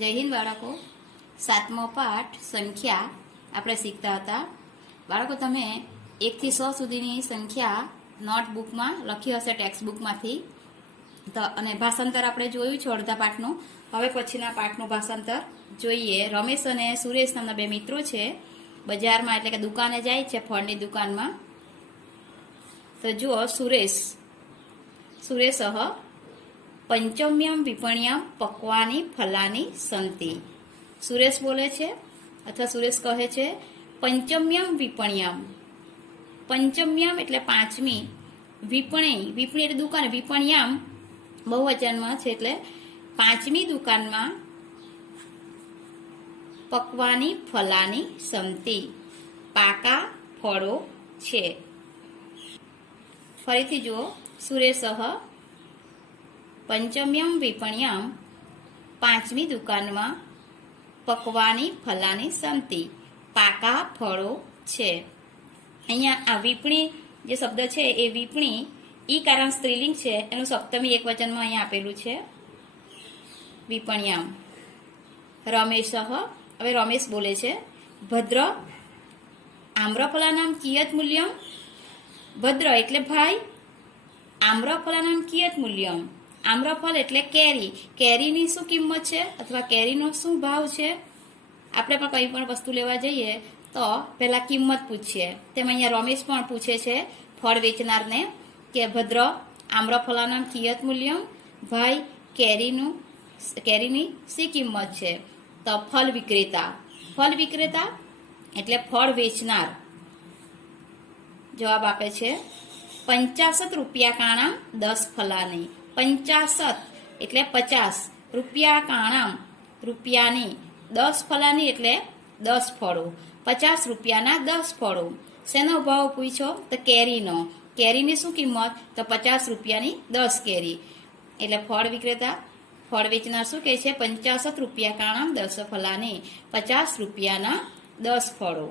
જય હિન્દ બાળકો. 7મો પાઠ સંખ્યા આપણે શીખતા હતા. બાળકો, તમે 1 થી 100 સુધીની સંખ્યા નોટબુકમાં લખી હશે, ટેક્સ્ટ બુકમાંથી. અને ભાષાંતર આપણે જોયું છે અડધા પાઠનું. હવે પછીના પાઠનું ભાષાંતર જોઈએ. રમેશ અને સુરેશ નામના બે મિત્રો છે, બજારમાં એટલે કે દુકાને જાય છે, ફળની દુકાનમાં. તો જુઓ, સુરેશ પંચમ્યમ વિપણ્યમ પક્વાની ફલાની સંતિ. સુરેશ બોલે છે અથવા સુરેશ કહે છે પંચમ્યમ વિપણ્યમ. પંચમ્યમ એટલે પાંચમી, વિપણી એટલે દુકાન, વિપણ્યમ બહુવચનમાં છે એટલે પાંચમી દુકાનમાં પક્વાની ફલાની સંતિ, પાકા ફળો છે. ફરીથી જુઓ, સુરેશ પંચમ્યમ વિપણ્યમ, પાંચમી દુકાનમાં પક્વાની ફલાની સંતિ, પાકા ફળો છે. અહીંયા આ વિપણી જે શબ્દ છે એ વિપણી ઈ કારણ સ્ત્રીલિંગ છે, એનું સપ્તમી એકવચનમાં અહીંયા આપેલું છે, વિપણ્યમ. રમેશ, હવે રમેશ બોલે છે ભદ્ર આમ્રફલાનામ કિયત મૂલ્યમ. ભદ્ર એટલે ભાઈ, આમ્રફલાનામ કિયત મૂલ્યમ. આમ્રફળ એટલે કેરી, કેરીની શું કિંમત છે અથવા કેરીનો શું ભાવ છે. આપણે પણ કંઈ પણ વસ્તુ લેવા જઈએ તો પહેલા કિંમત પૂછીએ. તેમ અહીંયા રમેશ પણ પૂછે છે ફળ વેચનારને કે ભદ્ર આમ્રફલાનામ કિયત મૂલ્યમ, ભાઈ કેરીની શી કિંમત છે. તો ફળ વિક્રેતા એટલે ફળ વેચનાર જવાબ આપે છે 50 રૂપિયા કાણામ 10 ફલાની. 50 એટલે 50 રૂપિયા કાણામ, રૂપિયાની, 10 ફલાની એટલે 10 ફળો. 50 રૂપિયાના 10 ફળો. શેનો ભાવ પૂછ્યો? તો કેરીનો. કેરીની શું કિંમત? તો 50 રૂપિયાની 10 કેરી. એટલે ફળ વેચનાર શું કહે છે? 50 રૂપિયા કાણામ 10 ફલાની, 50 રૂપિયાના 10 ફળો.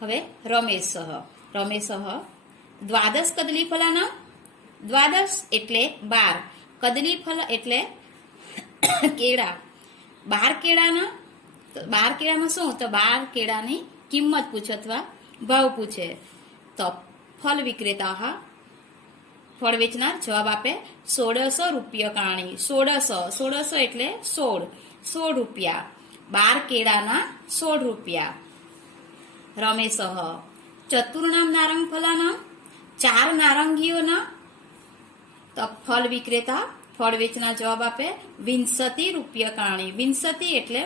હવે રમેશ દ્વાદશ કદલી ફલાના. દ્વાદશ એટલે 12, કદલી ફલ એટલે કેળા. 12 કેળામાં શું? તો 12 કેળાની કિંમત પૂછે અથવા ભાવ પૂછે. તો ફળ વિક્રેતા, ફળ વેચનાર જવાબ આપે 1600 રૂપિયા કાણી. 1600 એટલે 16 રૂપિયા. 12 કેળાના 16 રૂપિયા. રમેશ ચતુર્ણામ નારંગ ફલાના. 4 નારંગીઓના. તો ફળ વિક્રેતા, ફળ વેચનાર જવાબ આપે 20 રૂપિયા કાણી. 20 એટલે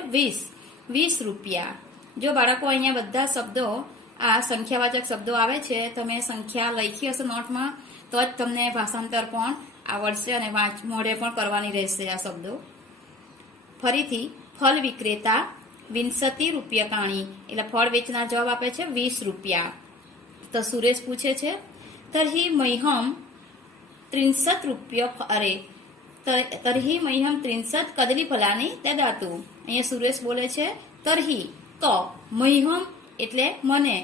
20 રૂપિયા. જો બાળકો, અહીંયા બધા શબ્દો, આ સંખ્યાવાચક શબ્દો આવે છે, તમે સંખ્યા લખી હશે નોટમાં તો જ તમને ભાષાંતર પણ આવડશે અને મોઢે પણ કરવાની રહેશે આ શબ્દો. ફરીથી, ફળ વિક્રેતા 20 રૂપિયા કાણી એટલે ફળ વેચનાર જવાબ આપે છે 20 રૂપિયા. તો સુરેશ પૂછે છે તરહી મહ્યમ 30 રૂપિયા તરહી મહ્યમ 30 કદલી ફલાની દદાતુ. અહીંયા સુરેશ બોલે છે તરહી તો, મહ્યમ એટલે મને,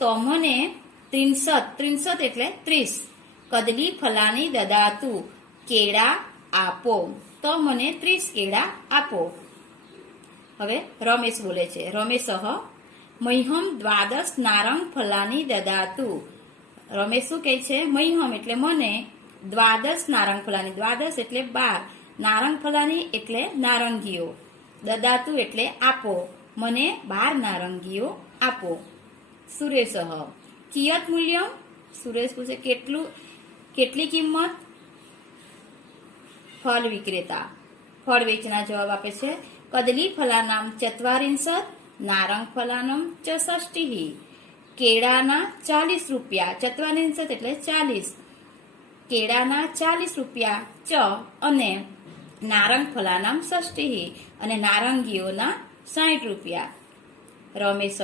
તો મને 30 એટલે 30 કદલી ફલાની દદાતુ, કેળા આપો. તો મને 30 કેળા આપો. હવે રમેશ બોલે છે રમેશ મહ્યમ 12 નારંગ ફલાની દદાતુ. રમેશ શું કહે છે? મહ્યમ એટલે મને, 12 નારંગ ફલાની, 12 એટલે 12, નારંગ ફલાની એટલે નારંગીઓ, દદાતુ એટલે આપો, મને 12 નારંગીઓ આપો. સુરેશ કિયત મૂલ્યમ. સુરેશ પૂછે કેટલી કિંમત. ફળ વિક્રેતા, ફળ વેચનાર જવાબ આપે છે કદલી ફલાનામ 40, નારંગ ફલાનામ 64, કેળાના 40 રૂપિયા. 40 એટલે 40, કેળાના 40 રૂપિયા ચ, અને નારંગ ફલાનામ 60, અને નારંગીઓના 60 રૂપિયા. રમેશ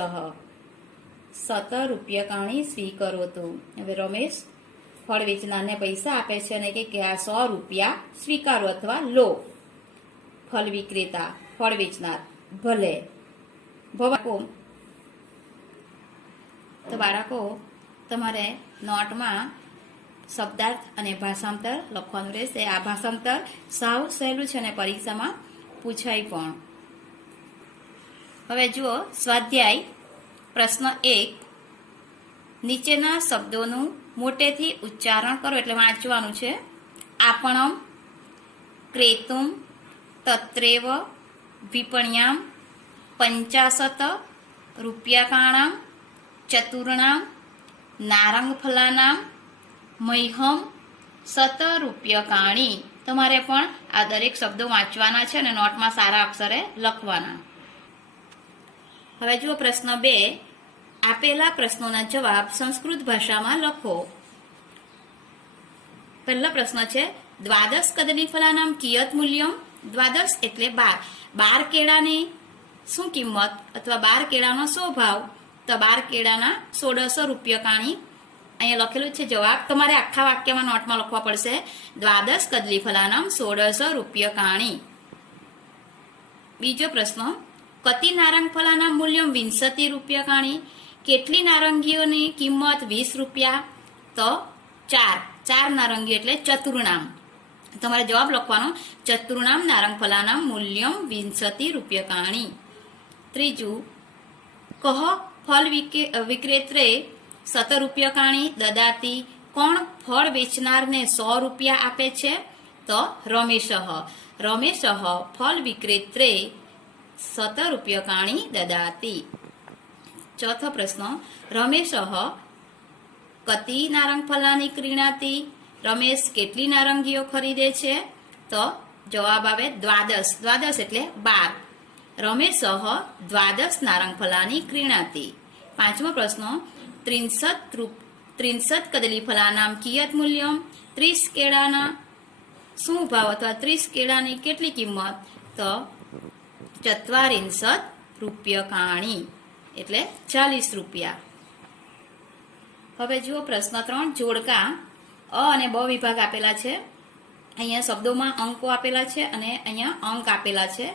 17 રૂપિયા કાણી સ્વીકારોતુ. હવે રમેશ ફળ વેચનારને પૈસા આપે છે અને કે આ 100 રૂપિયા સ્વીકારો અથવા લો. ફળ વિક્રેતા, ફળ વેચનાર ભલે. તો બાળકો, તમારે નોટમાં શબ્દાર્થ અને ભાષાંતર લખવાનું રહેશે. આ ભાષાંતર સાવ સહેલું છે અને પરીક્ષામાં પૂછાય પણ. હવે જુઓ સ્વાધ્યાય પ્રશ્ન 1. નીચેના શબ્દોનું મોટેથી ઉચ્ચારણ કરો એટલે વાંચવાનું છે. આપણમ, ક્રેતુમ, તત્રેવ, વિપણ્યામ, પંચાશત, રૂપ્યકાણામ, ચતુર્ણામ, નારંગફલાનામ, મહ્યમ, શત રૂપ્યકાણી. તમારે પણ આ દરેક શબ્દો વાંચવાના છે અને નોટમાં સારા અક્ષરે લખવાના. હવે જુઓ પ્રશ્ન 2. આપેલા પ્રશ્નોના જવાબ સંસ્કૃત ભાષામાં લખો. પહેલો પ્રશ્ન છે દ્વાદશ કદલીફલાનામ કિયત મૂલ્યમ. દ્વાદશ એટલે 12. 12 કેળાની શું કિંમત અથવા 12 કેળાનો શું ભાવ? તો 12 કેળાના 1600 રૂપ્યકાણી. અહીંયા લખેલું છે જવાબ. તમારે આખા વાક્યમાં નોટમાં લખવા પડશે. દ્વાદશ કદલીફલાનામ 1600 રૂપ્યકાણી. બીજો પ્રશ્ન કતિ નારંગફલાનામ મૂલ્યમ 20 રૂપ્યકાણી. કેટલી નારંગીઓની કિંમત 20 રૂપિયા? તો 4 નારંગીઓ એટલે ચતુર્ણામ. તમારે જવાબ લખવાનો ચતુર્ણામ નારંગફલાનામ મૂલ્યમ 20 રૂપ્યકાણી. ત્રીજું કહ ફળ વિક્રેત્રે 100 રૂપ્યકાણી દદાતી. કોણ ફળ વેચનારને 100 રૂપિયા આપે છે? તો રમેશ. રમેશ ફળ વિક્રેત્રે 100 રૂપ્યકાણી દદાતી. ચોથો પ્રશ્ન રમેશ કતિ નારંગફલાની ક્રીણાતી. રમેશ કેટલી નારંગીઓ ખરીદે છે? તો જવાબ આવે દ્વાદશ. દ્વાદશ એટલે 12. રમેશ દ્વાદશ નારંગફલાની ક્રીણાતી. પાંચમો પ્રશ્ન 30 કદલીફલાનામ કિયત મૂલ્યમ. 30 કેળાના શું ભાવ અથવા 30 કેળાની કેટલી કિંમત? તો 40 રૂપ્યકાણી એટલે 40 રૂપિયા. હવે જુઓ પ્રશ્ન 3. જોડકા અ અને બ વિભાગ આપેલા છે. અહીંયા શબ્દોમાં અંકો આપેલા છે અને અહીંયા અંક આપેલા છે.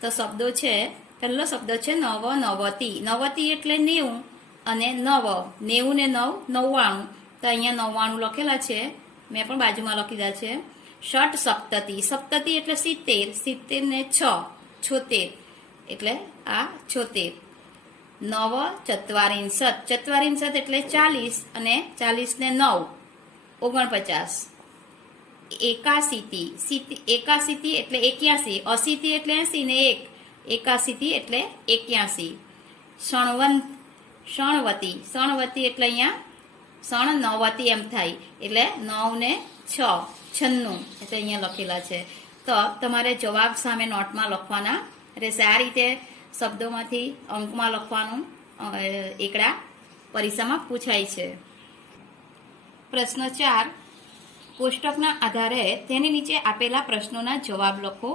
તો શબ્દો છે પહેલો શબ્દ છે નવ નવતી. નવતી એટલે 90 અને 9 90 ને 9 99. તો અહીંયા 99 લખેલા છે. મેં પણ બાજુમાં લખી દીધા છે. ષટ સપ્તતિ. સપ્તતિ એટલે 70. 70 ને 6 76 એટલે આ 76. નવ ચત્વારિંશત. ચત્વારિંશત એટલે 40 અને 40 ને 9 49. એકાશીતિ. એકાશીતિ એટલે 81. અશીતિ એટલે 80 ને 1 એકાશીતિ એટલે 81. ષણવતી. ષણવતી એટલે અહીંયા ષણનવતી એમ થાય એટલે 9 ને 6 96 એટલે અહીંયા લખેલા છે. તો તમારે જવાબ સામે નોટમાં લખવાના રહેશે. આ રીતે શબ્દોમાંથી અંકમાં લખવાનું એકડા પરીક્ષામાં પૂછાય છે. પ્રશ્ન 4. કોષ્ટકના આધારે તેની નીચે આપેલા પ્રશ્નોના જવાબ લખો.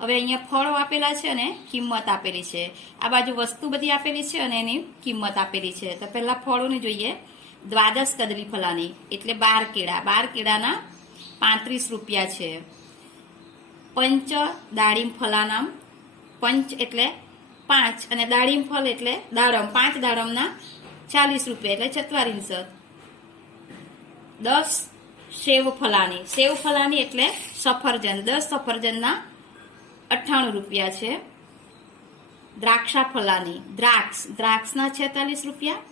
હવે અહીંયા ફળો આપેલા છે અને કિંમત આપેલી છે. આ બાજુ વસ્તુ બધી આપેલી છે અને એની કિંમત આપેલી છે. તો પહેલા ફળોની જોઈએ. દ્વાદશ કદલીફલાની એટલે 12 કેળા. 12 કેળાના 35 રૂપિયા છે. પંચ દાળીમ ફલાનામ. પંચ એટલે 5 અને દાળીમ ફળ એટલે દાડમ. 5 દાડમના 40 રૂપિયા એટલે 44. 10 સેવ ફલાની. સેવ ફલાની એટલે સફરજન. 10 સફરજનના 98 રૂપિયા છે. દ્રાક્ષા ફલાની. દ્રાક્ષના 46 રૂપિયા.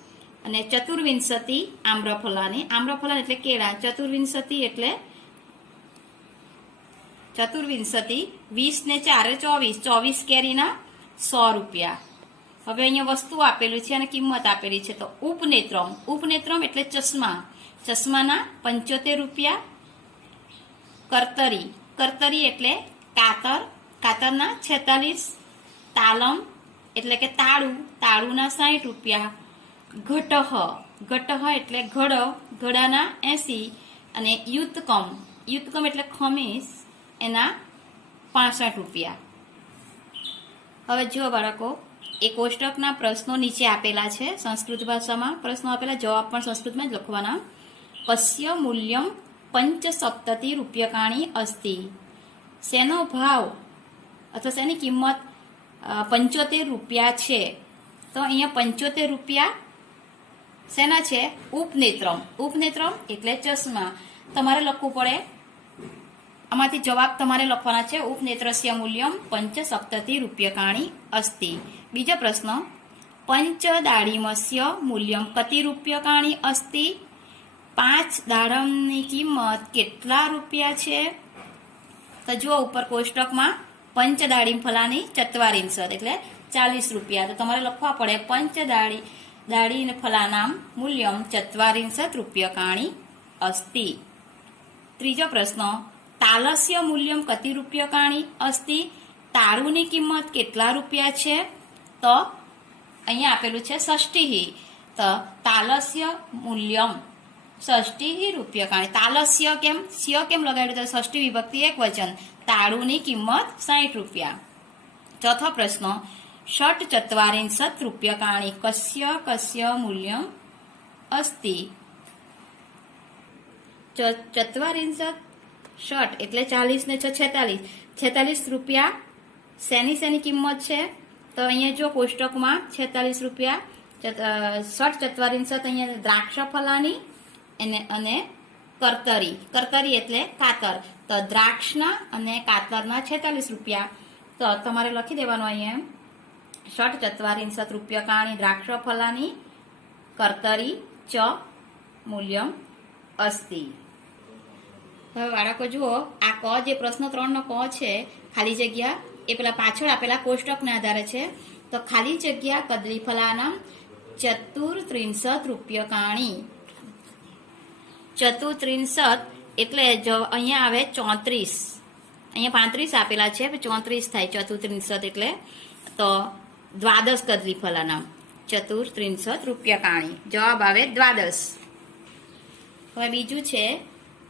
અને ચતુર્વિંશતિ આમ્રફલાની. આમ્રફલાની એટલે કેળા. ચતુર્વિંશતિ એટલે 20 ને 4 24 કેરીના 100 રૂપિયા. હવે અહીંયા વસ્તુ આપેલું છે અને કિંમત આપેલી છે. તો ઉપનેત્રમ. ઉપનેત્રમ એટલે ચશ્મા. ચશ્માના 75 રૂપિયા. કરતરી એટલે કાતર. કાતરના 46. તાલમ એટલે કે તાળુના 60 રૂપિયા. ઘટહ એટલે ઘડો. ઘડાના 80. અને યુતકમ એટલે ખમીસ એના 65 રૂપિયા. હવે જુઓ બાળકો એ કોષ્ટકના પ્રશ્નો નીચે આપેલા છે. સંસ્કૃત ભાષામાં પ્રશ્નો આપેલા. જવાબ પણ સંસ્કૃતમાં જ લખવાના. કસ્ય મૂલ્યમ 75 રૂપ્યકાણી અસ્તિ. શેનો ભાવ અથવા શેની કિંમત 75 રૂપિયા છે? તો અહીંયા 75 રૂપિયા શેના છે? ઉપનેત્રમ. ઉપનેત્રમ એટલે ચશ્મા. તમારે લખવું પડે આમાંથી જવાબ તમારે લખવાના છે ઉપનેત્રસ્ય મૂલ્યમ પંચસપ્તતિ રૂપ્યકાણી અસ્તિ. બીજો પ્રશ્ન, પંચદાળીમસ્ય મૂલ્યમ કતિ રૂપ્યકાણી અસ્તિ? 5 દાડમની કિંમત કેટલા રૂપિયા છે? તો જુઓ ઉપર કોષ્ટકમાં પંચદાળીમ ફલાની ચત્વારિંશત એટલે 40 રૂપિયા. તો તમારે લખવા પડે પંચદાળી ફલાનામ મૂલ્યમ ચત્વારિંશત રૂપ્યકાણી અસ્તિ. ત્રીજો પ્રશ્ન, તાલસ્ય મૂલ્યમ કતિ રૂપ્યકાણી અસ્તિ? તાળુની કિંમત કેટલા રૂપિયા છે? તો અહીંયા આપેલું છે ષષ્ઠી. તો તાલસ્ય મૂલ્યમ ષષ્ઠી રૂપ્યકાણી. તાલસ્ય કેમ સ્ય કેમ લગાડ્યું? તો ષષ્ઠી વિભક્તિ એક વચન. તાળુની કિંમત 60 રૂપિયા. ચોથો પ્રશ્ન, ષટ ચત્વારિંશત રૂપ્યકાણી કસ્ય કસ્ય મૂલ્યમ અસ્તિ? ચત્વારિંશત ષટ એટલે 40 ને 6 46 રૂપિયા. શેની કિંમત છે? તો અહીંયા જો કોષ્ટકમાં 46 રૂપિયા. ષટ ચત્વારિંશત અહીંયા દ્રાક્ષ ફલાની અને કર્તરી એટલે કાતર. તો દ્રાક્ષના અને કાતરના 46 રૂપિયા. તો તમારે લખી દેવાનું અહીંયા ષટ ચત્વારિંશત રૂપ્યકાણી દ્રાક્ષ ફલાની કર્તરી ચ મૂલ્યમ અસ્તિ. હવે બાળકો જુઓ, આ ક જે પ્રશ્ન 3 નો ક છે ખાલી જગ્યા એ પેલા પાછળ આપેલા કોષ્ટકના આધારે છે. તો ખાલી જગ્યા કદલી ફલાનામ ચતુર્ત્રિંશત રૂપ્યકાણી. ચતુર્ત્રિંશત એટલે અહીંયા આવે 34. અહીંયા 35 આપેલા છે, 34 થાય ચતુર્ત્રિંશત એટલે. તો દ્વાદશ કદલી ફલાનામ ચતુર્ત્રિંશત રૂપ્યકાણી. જવાબ આવે દ્વાદશ. હવે બીજું છે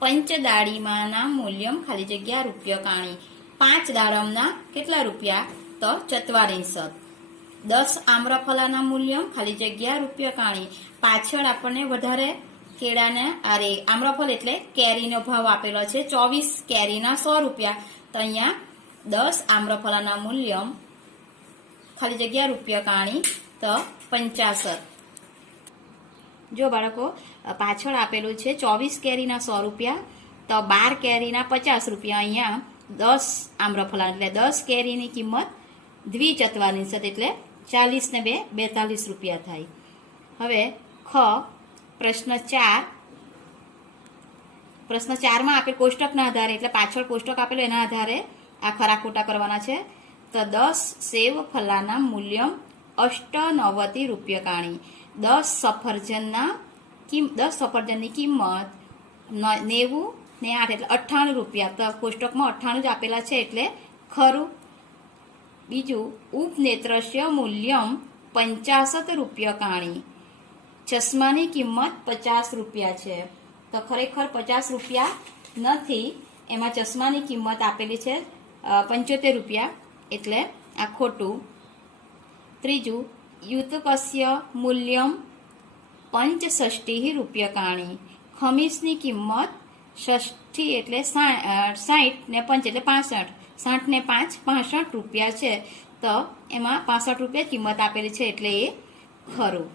પંચદાળીમાના મૂલ્યમ ખાલી જગ્યા રૂપ્યકાણી. 5 દાડમના કેટલા રૂપિયા? તો ચત્વારિંશત. 10 આમ્રફલાના મૂલ્યમ ખાલી જગ્યા રૂપ્યકાણી. પાછળ આપણને વધારે કેળાને આમ્રફળ એટલે કેરીનો ભાવ આપેલો છે 24 કેરીના 100 રૂપિયા. તો અહીંયા 10 આમ્રફલાના મૂલ્યમ ખાલી જગ્યા રૂપ્યકાણી તો 50. જો બાળકો પાછળ આપેલું છે 24 કેરીના 100 રૂપિયા. તો 12 કેરીના 50 રૂપિયા. અહીંયા 10 આમ્રફલા એટલે 10 કેરીની કિંમત દ્વિચત્વારિંશત એટલે 40 ને 2 42 રૂપિયા થાય. હવે ખ પ્રશ્ન 4. પ્રશ્ન 4 માં આપેલ કોષ્ટકના આધારે એટલે પાછળ કોષ્ટક આપેલું એના આધારે આ ખરા ખોટા કરવાના છે. તો 10 સેવ ફલાના મૂલ્યમ 98 રૂપ્યકાણી. 10 સફરજનની કિંમત 90 ને 8 એટલે 98 રૂપિયા. તો કોષ્ટકમાં 98 જ આપેલા છે એટલે ખરું. બીજું, ઉપનેત્રસ્ય મૂલ્યમ 50 રૂપ્યકાણી. ચશ્માની કિંમત 50 રૂપિયા છે. તો ખરેખર 50 રૂપિયા નથી, એમાં ચશ્માની કિંમત આપેલી છે 75 રૂપિયા એટલે આ ખોટું. ત્રીજું, યુતકસ્ય મૂલ્યમ પંચષષ્ઠી રૂપ્યકાણી. ખમીસની કિંમત ષષ્ઠી એટલે 60 ને 5 એટલે 65. 60 ને 5 65 રૂપિયા છે. તો એમાં 65 રૂપિયા કિંમત આપેલી છે એટલે એ ખરું.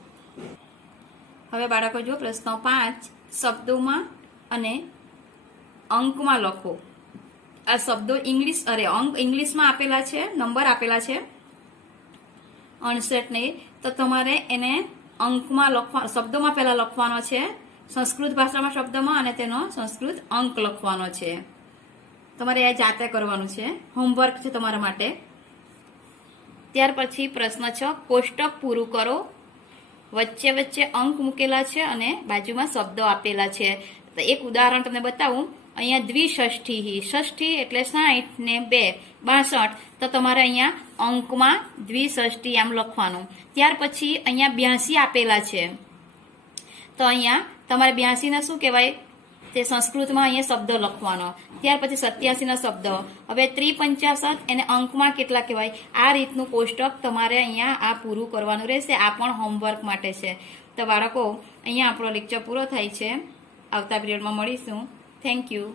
હવે બાળકો જો પ્રશ્ન 5 શબ્દોમાં અને અંકમાં લખો. આ શબ્દો અંક ઇંગ્લિશમાં આપેલા છે, નંબર આપેલા છે 68 ને. તો તમારે એને અંકમાં લખવા શબ્દોમાં પહેલા લખવાનો છે સંસ્કૃત ભાષામાં શબ્દમાં, અને તેનો સંસ્કૃત અંક લખવાનો છે. તમારે આ જાતે કરવાનું છે, હોમવર્ક છે તમારા માટે. ત્યાર પછી પ્રશ્ન 6 કોષ્ટક પૂરું કરો. વચ્ચે વચ્ચે અંક મૂકેલા છે અને બાજુમાં શબ્દો આપેલા છે. તો એક ઉદાહરણ તમને બતાવું. અહીંયા દ્વિષષ્ઠી, ષષ્ઠી એટલે 60 ને 2 62. તો તમારે અહીંયા અંકમાં દ્વિષષ્ઠી આમ લખવાનું. ત્યાર પછી અહીંયા 82 આપેલા છે. તો અહીંયા તમારે 82 ના શું કહેવાય તે સંસ્કૃતમાં અહીંયા શબ્દ લખવાનો. ત્યાર પછી 87 ના શબ્દ. હવે 350 એને અંકમાં કેટલા કહેવાય, આ રીતનું કોષ્ટક તમારે અહીંયા આ પૂરું કરવાનું રહેશે. આ પણ હોમવર્ક માટે છે. તો બાળકો અહીંયા આપણો લેક્ચર પૂરો થાય છે. આવતા પીરિયડમાં મળીશું. Thank you.